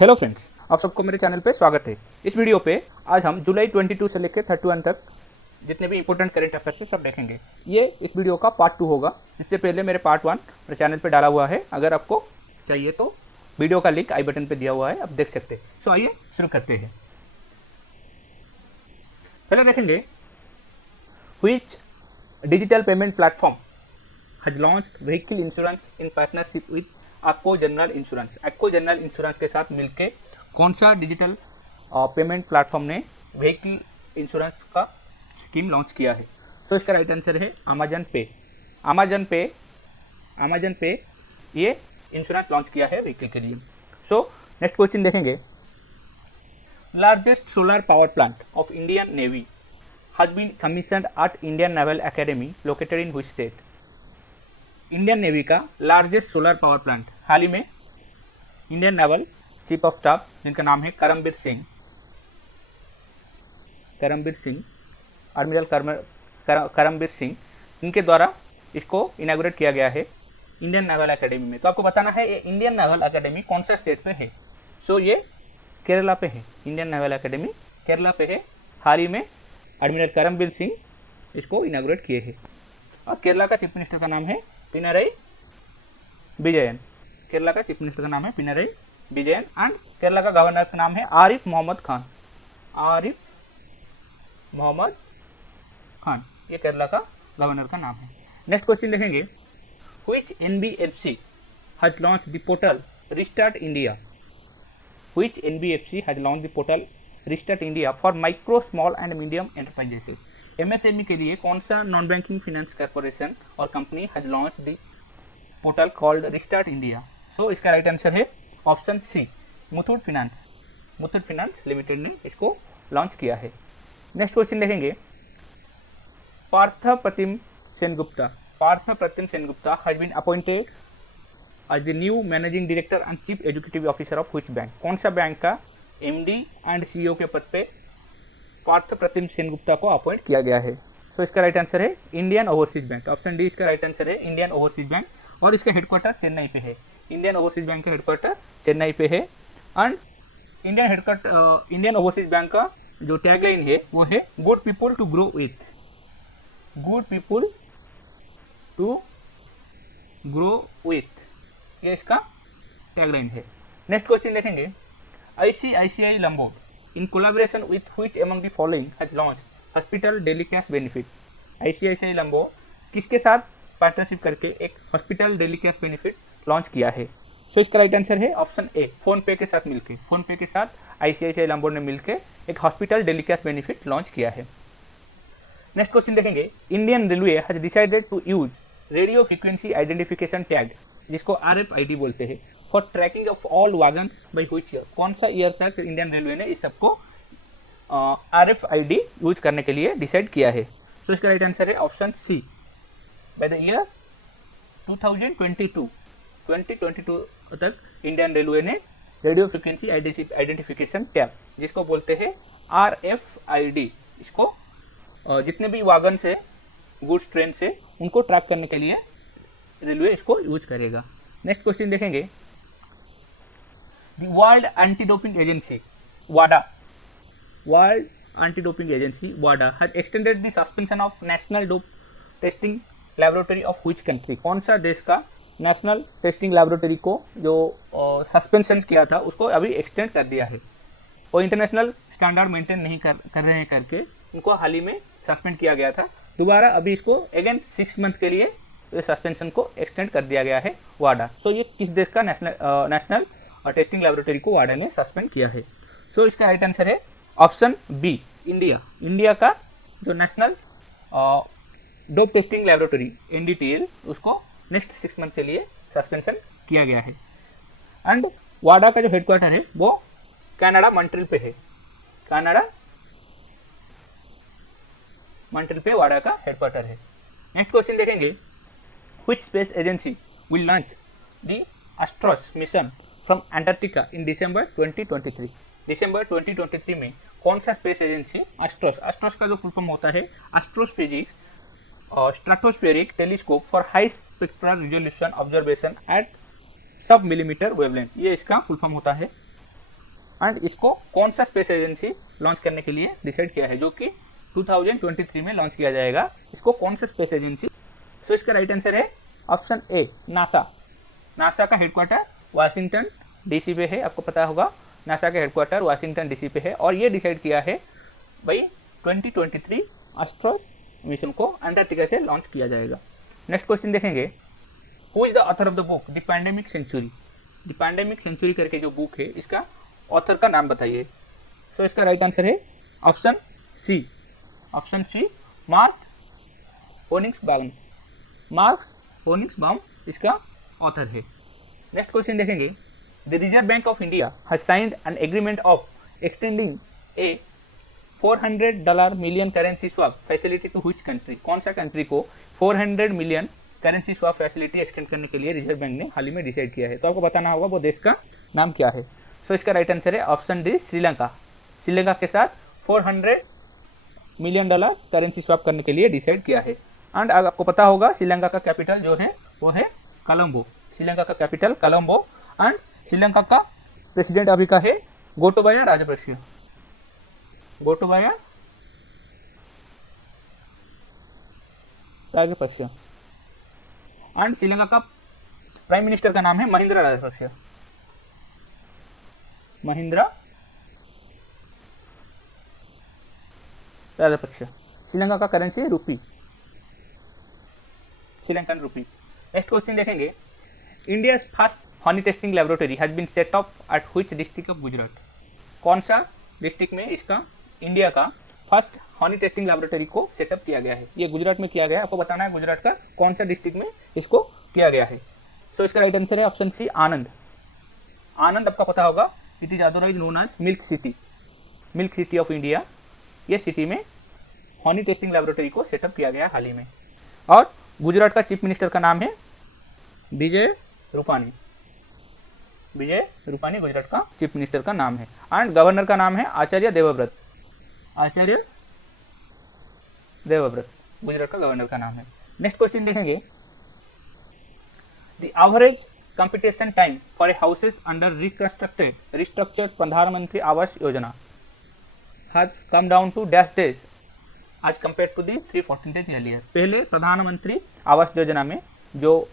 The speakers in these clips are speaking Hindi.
हेलो फ्रेंड्स, आप सबको मेरे चैनल पे स्वागत है। इस वीडियो पे आज हम जुलाई 22 से लेकर 31 तक जितने भी इंपॉर्टेंट करंट अफेयर्स है सब देखेंगे। ये इस वीडियो का पार्ट 2 होगा। इससे पहले मेरे पार्ट 1 मेरे चैनल पे डाला हुआ है। अगर आपको चाहिए तो वीडियो का लिंक आई बटन पे दिया हुआ है, आप देख सकते हैं। सो आइए शुरू करते हैं। पहले देखेंगे which digital payment platform has launched vehicle insurance in partnership with Acko general insurance. Acko general insurance के साथ मिलके कौन सा डिजिटल पेमेंट प्लेटफॉर्म ने व्हीकल इंश्योरेंस का स्कीम लॉन्च किया है? तो इसका राइट आंसर है अमेजन पे। अमेजन पे ये इंश्योरेंस लॉन्च किया है व्हीकल के लिए। सो नेक्स्ट क्वेश्चन देखेंगे। Largest solar power plant of Indian navy has been commissioned at Indian naval academy located in which state? Indian navy का लार्जेस्ट सोलर पावर प्लांट हाल ही में Indian naval chief of staff, जिनका नाम है करमबीर सिंह, एडमिरल करमबीर सिंह, इनके द्वारा इसको इनॉग्रेट किया गया है इंडियन नेवल एकेडमी में। तो आपको बताना है ये इंडियन नेवल एकेडमी कौन सा स्टेट पे है। सो ये केरला पे है। इंडियन नेवल एकेडमी केरला पे है। हाल ही में एडमिरल करमबीर सिंह इसको इनॉग्रेट किए हैं। और केरला का चीफ मिनिस्टर का नाम है पिनरई विजयन। केरला का चीफ मिनिस्टर का नाम है पिनरई विजयन एंड केरला का गवर्नर का नाम है आरिफ मोहम्मद खान। ये केरला का गवर्नर का नाम है। नेक्स्ट क्वेश्चन देखेंगे। Which NBFC has launch the portal restart India? Which NBFC has launch the portal restart India for micro small and medium enterpriseses? MSME के लिए कौन सा नॉन बैंकिंग फाइनेंस कॉर्पोरेशन और company has launch the portal called restart India? So इसका राइट आंसर है option C, Muthoot finance limited ने इसको लॉन्च किया है। नेक्स्ट क्वेश्चन देखेंगे। Parth Pratim Sengupta has been appointed as the new managing director and chief executive officer of which bank? कौन सा बैंक का एमडी एंड सीईओ के पद पे पार्थ प्रतिम सेनगुप्ता को अपॉइंट किया गया है? सो इसका राइट आंसर है Indian overseas bank. Option D इसका राइट आंसर है इंडियन ओवरसीज बैंक, और इसका हेडक्वार्टर चेन्नई पे है। इंडियन ओवरसीज बैंक का हेडक्वार्टर चेन्नई पे है। एंड इंडियन ओवरसीज बैंक का जो टैगलाइन है वो है good people to grow with. ये इसका टैगलाइन है। नेक्स्ट क्वेश्चन देखेंगे। ICICI Lombard in collaboration with which among the following has launched hospital daily cash benefit? ICICI Lombard किसके साथ पार्टनरशिप करके एक hospital daily cash benefit launch किया है? सो इसका राइट आंसर है ऑप्शन ए, फोन पे के साथ आईसीआईसीआई लंबो ने मिलकर एक hospital daily cash benefit launch किया है। नेक्स्ट क्वेश्चन देखेंगे। Indian railway has decided to use radio frequency identification tag, जिसको आरएफआईडी बोलते हैं, for tracking of all wagons by which year? कौन सा ईयर तक इंडियन रेलवे ने इस सबको आरएफआईडी यूज करने के लिए डिसाइड किया है? तो इसका राइट आंसर है option C, by the year 2022 तक इंडियन रेलवे ने रेडियो फ्रीक्वेंसी आइडेंटिफिकेशन टैग, जिसको बोलते हैं आरएफआईडी, इसको जितने भी वैगन से गुड्स ट्रेन से उनको ट्रैक करने के लिए रेलवे इसको यूज करेगा। नेक्स्ट क्वेश्चन देखेंगे। The World Anti-Doping Agency (WADA) has extended the suspension of National Dope Testing Laboratory of which country? कौन सा देश का नेशनल टेस्टिंग लैबोरेटरी को जो सस्पेंशन किया था उसको अभी एक्सटेंड कर दिया है? वो इंटरनेशनल स्टैंडर्ड मेंटेन नहीं कर रहे हैं करके उनको हाल ही में सस्पेंड किया गया था। दोबारा अभी इसको अगेन 6 मंथ के लिए सस्पेंशन को एक्सटेंड कर दिया गया है वाडा। सो ये किस देश का नेशनल टेस्टिंग लैबोरेटरी को वाडा ने सस्पेंड किया है? सो इसका राइट आंसर है ऑप्शन बी, इंडिया का जो national dope testing laboratory NDTL, उसको नेक्स्ट 6 मंथ के लिए सस्पेंशन किया गया है। एंड वाडा का जो हेडक्वार्टर है वो कनाडा मॉन्ट्रियल पे वाडा का हेडक्वार्टर है। नेक्स्ट क्वेश्चन देखेंगे। Which space agency will launch the Astros mission from Antarctica in December 2023? दिसंबर 2023 में कौन सा स्पेस एजेंसी एस्ट्रोस का जो फुल फॉर्म होता है astrophysics stratospheric telescope for high spectral resolution observation at sub millimetre wavelength, ये इसका फुल फॉर्म होता है। एंड इसको कौन सा स्पेस एजेंसी लॉन्च करने के लिए डिसाइड किया है, जो कि 2023 में लॉन्च किया जाएगा। इसको कौन सा स्पेस एजेंसी? सो इसका राइट आंसर है ऑप्शन ए, नासा। नासा का हेडक्वार्टर वाशिंगटन डीसी पे है, आपको पता होगा नासा का हेडक्वार्टर वाशिंगटन डीसी पे है, और ये डिसाइड किया है भाई 2023 एस्ट्रोस मिशन को अंटार्कटिका से लॉन्च किया जाएगा। नेक्स्ट क्वेश्चन देखेंगे, who is the author of the book the pandemic century? The pandemic century करके जो बुक है, इसका ऑथर का नाम बताइए। सो इसका राइट आंसर है option C, option C, Mark Honigsbaum. Marks Honigsbaum इसका ऑथर है। नेक्स्ट क्वेश्चन देखेंगे, the reserve bank of India has signed an agreement of extending a $400 million currency swap facility to which country? कौन सा कंट्री को 400 million currency swap facility extend करने के लिए रिजर्व बैंक ने हाल ही में डिसाइड किया है? तो आपको बताना होगा वो देश का नाम क्या है। सो इसका राइट आंसर है ऑप्शन डी, श्रीलंका। श्रीलंका के साथ $400 मिलियन करेंसी स्वैप करने के लिए डिसाइड किया है। एंड आपको पता होगा श्रीलंका का कैपिटल जो है वो है कोलंबो। श्रीलंका का कैपिटल कोलंबो। एंड श्रीलंका का प्रेसिडेंट अभी का है गोटाबाया राजपक्षे। गोटाबाया राजपक्षे। एंड श्रीलंका का प्राइम मिनिस्टर का नाम है महिंद्रा राजपक्षे। महिंद्रा राजपक्षे। श्रीलंका का currency rupee, Sri Lankan rupee. Next question देखेंगे, India first honey testing laboratory has been set up at which district of Gujarat? कौन सा डिस्ट्रिक्ट में इसका इंडिया का फर्स्ट हनी टेस्टिंग लैबोरेटरी को सेटअप किया गया है? ये गुजरात में किया गया है। आपको बताना है गुजरात का कौन सा डिस्ट्रिक्ट में इसको किया गया है। सो इसका राइट आंसर है ऑप्शन सी, आनंद। आनंद आपका पता होगा, it is otherwise known as milk city, milk city of India. ये सिटी में हनी टेस्टिंग लैबोरेटरी को सेटअप किया गया हाल ही में। और गुजरात का चीफ मिनिस्टर का नाम है विजय रूपानी। विजय रूपानी गुजरात का चीफ मिनिस्टर का नाम है। एंड गवर्नर का नाम है आचार्य देवव्रत। आचार्य देवव्रत गुजरात का गवर्नर का नाम है। नेक्स्ट क्वेश्चन देखेंगे, the average computation time for a houses under restructured Pradhanmantri Awas Yojana has come down to dash days as compare to the 314 days earlier. पहले प्रधानमंत्री आवास योजना में जो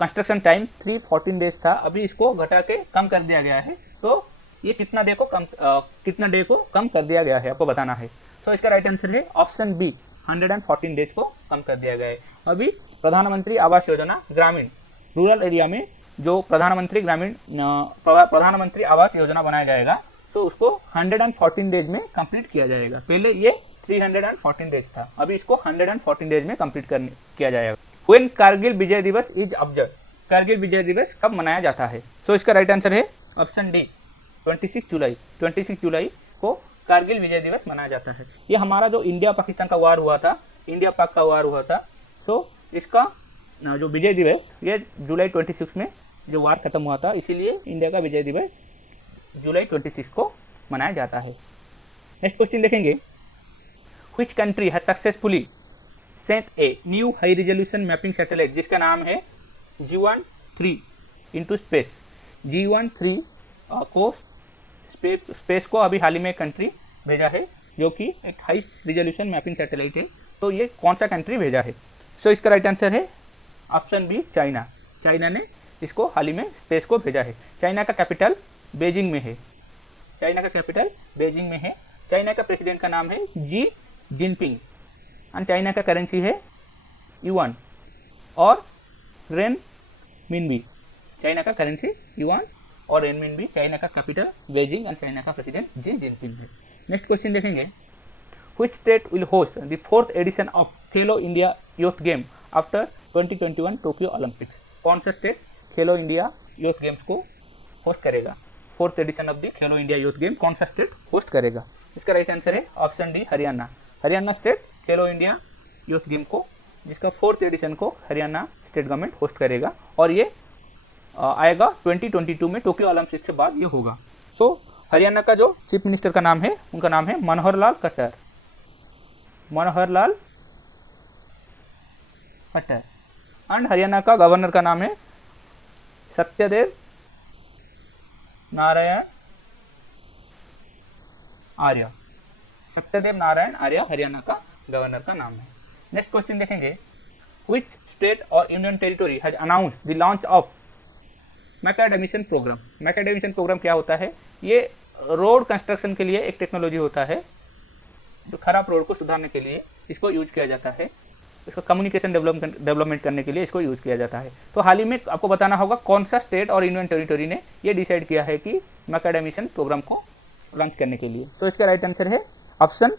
कंस्ट्रक्शन टाइम 314 डेज था, अभी इसको घटा के कम कर दिया गया है। तो ये कितना डे को कम कर दिया गया है, आपको बताना है। तो इसका राइट आंसर है ऑप्शन बी, 114 डेज को कम कर दिया गया है। अभी प्रधानमंत्री आवास योजना ग्रामीण रूरल एरिया में जो प्रधानमंत्री आवास योजना बनाया जाएगा, तो उसको 114 डेज में कंप्लीट किया जाएगा। पहले ये 314 डेज था, अभी इसको 114 डेज में कंप्लीट किया जाएगा। When कारगिल विजय दिवस इज ऑब्जर्व? कारगिल विजय दिवस कब मनाया जाता है? सो इसका राइट आंसर है ऑप्शन डी, 26 जुलाई। 26 जुलाई को कारगिल विजय दिवस मनाया जाता है। ये हमारा जो इंडिया पाकिस्तान का वार हुआ था, इंडिया पाक का वार हुआ था, सो इसका जो विजय दिवस ये जुलाई 26 में जो वार खत्म हुआ था, इसीलिए इंडिया का विजय दिवस जुलाई 26 को मनाया जाता है। नेक्स्ट क्वेश्चन देखेंगे, which country has successfully sent a new high resolution mapping satellite जिसका नाम है G1-3 इनटू स्पेस? G1-3 को स्पेस को अभी हाल ही में कंट्री भेजा है, जो कि एक हाई रिजोल्यूशन मैपिंग सैटेलाइट है। तो ये कौन सा कंट्री भेजा है? सो इसका राइट आंसर है ऑप्शन बी, चाइना। चाइना ने इसको हाल ही में स्पेस को भेजा है। चाइना का कैपिटल बेजिंग में है। चाइना का कैपिटल बेजिंग में है। चाइना का प्रेसिडेंट का नाम है जी जिनपिंग। एंड चाइना का करेंसी है युआन और रेन मिनबी। चाइना का करेंसी युआन और रेन मिनबी। चाइना का कैपिटल बेजिंग एंड चाइना का प्रेसिडेंट जी जिनपिंग है। नेक्स्ट क्वेश्चन देखेंगे, which state will host the 4th edition of Khelo India youth game after 2021 Tokyo Olympics? कौन सा state Khelo India youth games को होस्ट करेगा? 4th edition of the Khelo India youth game कौन सा स्टेट होस्ट करेगा? इसका राइट आंसर है option D, Haryana. Haryana state Khelo India youth game को, जिसका 4th एडिशन को हरियाणा स्टेट गवर्नमेंट होस्ट करेगा, और ये आएगा 2022 में टोक्यो ओलंपिक्स के बाद ये होगा। सो हरियाणा का जो चीफ मिनिस्टर का नाम है, उनका नाम है मनोहर लाल खट्टर। मनोहर लाल खट्टर। एंड हरियाणा का गवर्नर का नाम है सत्यदेव नारायण आर्य, सत्यदेव नारायण आर्य हरियाणा का गवर्नर का नाम है। नेक्स्ट क्वेश्चन देखेंगे, व्हिच स्टेट और union territory has announced the launch of मैकाडेमिशन प्रोग्राम। मैकाडेमिशन प्रोग्राम क्या होता है? ये रोड कंस्ट्रक्शन के लिए एक टेक्नोलॉजी होता है जो खराब रोड को सुधारने के लिए इसको यूज किया जाता है, इसको कम्युनिकेशन डेवलपमेंट करने के लिए इसको यूज किया जाता है। तो हाल ही में आपको बताना होगा कौन सा स्टेट और यूनियन टेरिटरी ने ये डिसाइड किया है कि मैकाडेमिशन प्रोग्राम को लॉन्च करने के लिए। सो इसका राइट आंसर है option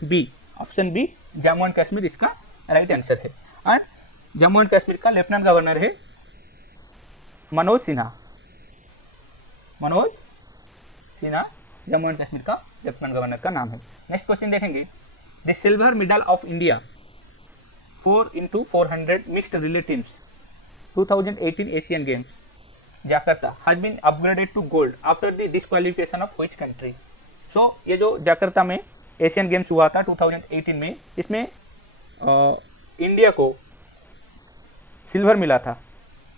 B. Option B, Jammu and Kashmir इसका राइट आंसर है। एंड जम्मू एंड कश्मीर का लेफ्टिनेंट गवर्नर है मनोज सिन्हा। मनोज सिन्हा जम्मू एंड कश्मीर का लेफ्टिनेंट गवर्नर का नाम है। नेक्स्ट क्वेश्चन देखेंगे, the silver medal of India 4x400 mixed relay teams 2018 Asian Games Jakarta has been upgraded to gold after the disqualification of which country? So ये जो जाकर्ता में एशियन गेम्स हुआ था 2018 में, इसमें इंडिया को सिल्वर मिला था,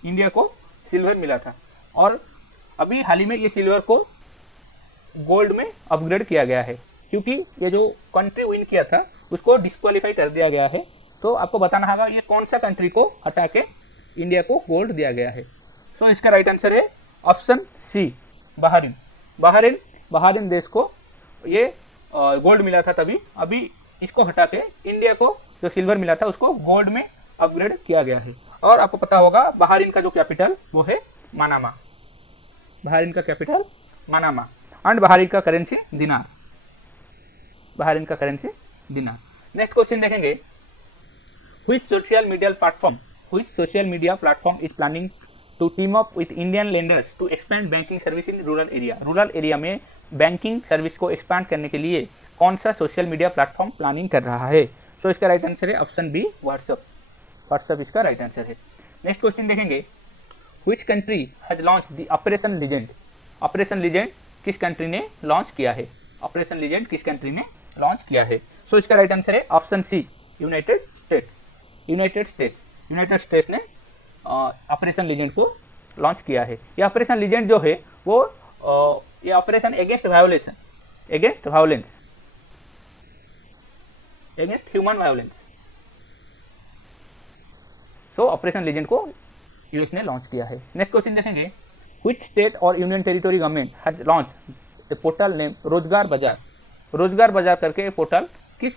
इंडिया को सिल्वर मिला था और अभी हाल ही में ये सिल्वर को गोल्ड में अपग्रेड किया गया है, क्योंकि ये जो कंट्री विन किया था उसको डिस्क्वालीफाई कर दिया गया है। तो आपको बताना होगा ये कौन सा कंट्री को हटा के इंडिया को गोल्ड दिया गया है। सो इसका राइट आंसर है option C, Bahrain. Bahrain Bahrain देश को ये गोल्ड मिला था, तभी अभी इसको हटा के इंडिया को जो सिल्वर मिला था उसको गोल्ड में अपग्रेड किया गया है। और आपको पता होगा बहरीन का जो कैपिटल वो है मनामा। बहरीन का कैपिटल मनामा एंड बहरीन का करेंसी दिनार। बहरीन का करेंसी दिनार। नेक्स्ट क्वेश्चन देखेंगे, which social media platform is planning to team up with Indian lenders to expand banking service in rural area? Rural area में बैंकिंग सर्विस को एक्सपांड करने के लिए कौन सा सोशल मीडिया प्लेटफॉर्म प्लानिंग कर रहा है? तो इसका राइट आंसर है ऑप्शन बी, व्हाट्सएप। व्हाट्सएप इसका राइट आंसर है। नेक्स्ट क्वेश्चन देखेंगे, which country has launched the Operation Legend? Operation Legend किस कंट्री ने लॉन्च किया है? ऑपरेशन लीजेंड किस कंट्री ने लॉन्च किया है? सो इसका राइट आंसर है option C, United States. United States ने ऑपरेशन लीजेंड को लॉन्च किया है। ये ऑपरेशन लीजेंड जो है वो ये ऑपरेशन अगेंस्ट ह्यूमन वायोलेंस। सो ऑपरेशन लीजेंड को यूएस ने लॉन्च किया है। नेक्स्ट क्वेश्चन देखेंगे, व्हिच स्टेट और union territory government has launched a portal name Rozgar Bazaar? Rozgar Bazaar करके पोर्टल किस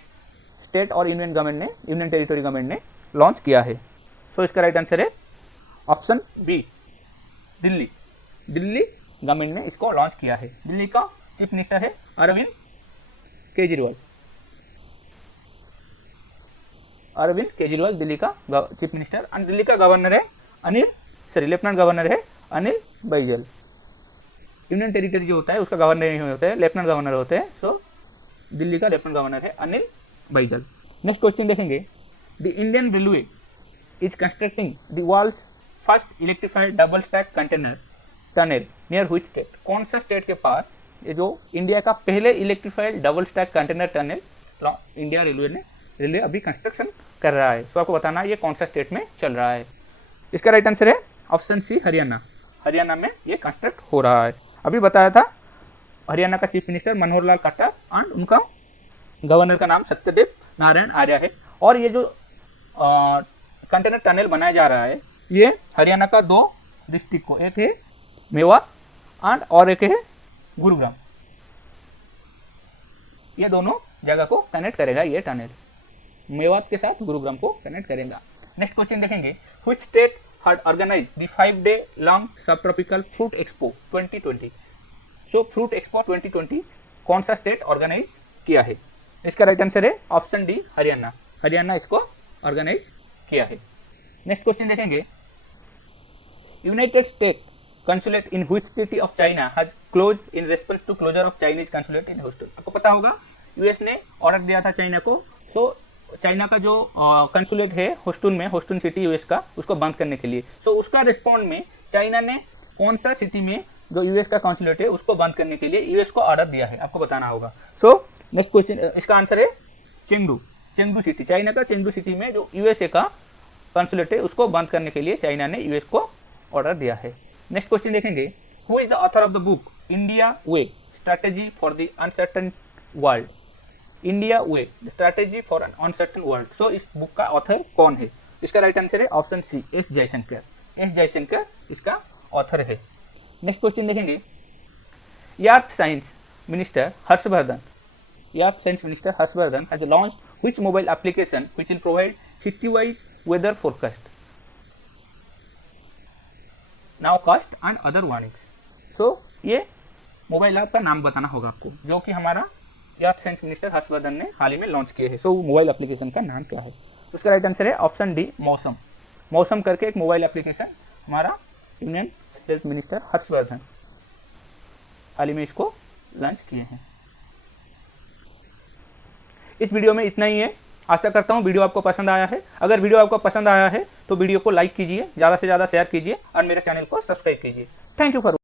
स्टेट और यूनियन टेरिटरी गवर्नमेंट ने लॉन्च किया है? सो इसका राइट आंसर है option B, Delhi. Delhi government ने इसको लॉन्च किया है। दिल्ली का चीफ मिनिस्टर है अरविंद केजरीवाल। अरविंद केजरीवाल दिल्ली का चीफ मिनिस्टर। और दिल्ली का गवर्नर है लेफ्टिनेंट गवर्नर है अनिल बैजल। यूनियन टेरिटरी जो होता है उसका गवर्नर नहीं होता है, लेफ्टिनेंट गवर्नर होते हैं। सो दिल्ली का लेफ्टिनेंट गवर्नर है अनिल बैजल। नेक्स्ट क्वेश्चन देखेंगे, the Indian railway is constructing the world's first electrified double stack container tunnel near which state? कौन सा स्टेट के पास ये जो इंडिया का पहले electrified double stack container tunnel India railway अभी कंस्ट्रक्शन कर रहा है? तो आपको बताना ये कौन सा स्टेट में चल रहा है। इसका राइट आंसर है ऑप्शन सी, हरियाणा। हरियाणा में ये कंस्ट्रक्ट हो रहा है। अभी बताया था हरियाणा का chief minister Manohar Lal Khattar and उनका गवर्नर का नाम सत्यदेव नारायण आर्य है। और ये जो कंटेनर टनल बनाया जा रहा है ये हरियाणा का दो डिस्ट्रिक्ट को, एक है मेवात एंड और एक है गुरुग्राम, ये दोनों जगह को कनेक्ट करेगा ये टनल। मेवात के साथ गुरुग्राम को कनेक्ट करेगा। नेक्स्ट क्वेश्चन देखेंगे, which state had organized the 5-day long subtropical fruit expo 2020? So fruit expo 2020 कौन सा स्टेट ऑर्गेनाइज किया है? इसका राइट आंसर है ऑप्शन डी, हरियाणा। हरियाणा इसको ऑर्गेनाइज किया है। नेक्स्ट क्वेश्चन देखेंगे, united state consulate in which city of China has closed in response to closure of Chinese consulate in Houston? आपको पता होगा यूएस ने ऑर्डर दिया था चाइना को। सो चाइना का जो कंसुलेट है ह्यूस्टन में, ह्यूस्टन सिटी यूएस का, उसको बंद करने के लिए। सो उसका रिस्पॉन्ड में चाइना ने कौन सा सिटी में जो यूएस का कंसुलेट है उसको बंद करने के लिए यूएस को ऑर्डर दिया है? आपको बताना होगा। सो नेक्स्ट क्वेश्चन, इसका आंसर है चेंगडू सिटी। चाइना का चेंगडू सिटी में जो यूएसए का कंसुलेट है उसको बंद करने के लिए चाइना ने यूएस को ऑर्डर दिया है। नेक्स्ट क्वेश्चन देखेंगे, who is the author of the book India way strategy for the uncertain world, India way strategy for an uncertain world. So इस बुक का ऑथर कौन है? इसका राइट आंसर है option C, S Jaishankar. S Jaishankar इसका ऑथर है। नेक्स्ट क्वेश्चन देखेंगे, earth science minister Harshvardhan has launched which mobile application which will provide city-wise weather forecast, nowcast and other warnings। so ये मोबाइल ऐप का नाम बताना होगा आपको, जो कि हमारा अर्थ साइंस मिनिस्टर हर्षवर्धन ने हाल ही में लॉन्च किए हैं। सो मोबाइल एप्लीकेशन का नाम क्या है? उसका राइट आंसर है ऑप्शन डी, मौसम। मौसम करके एक मोबाइल एप्लीकेशन हमारा यूनियन हेल्थ मिनिस्टर हर्षवर्धन हाल ही में इसको लॉन्च किए हैं। इस वीडियो में इतना ही है। आशा करता हूँ वीडियो आपको पसंद आया है। अगर वीडियो आपको पसंद आया है तो वीडियो को लाइक कीजिए, ज़्यादा से ज़्यादा शेयर कीजिए और मेरे चैनल को सब्सक्राइब कीजिए। Thank you for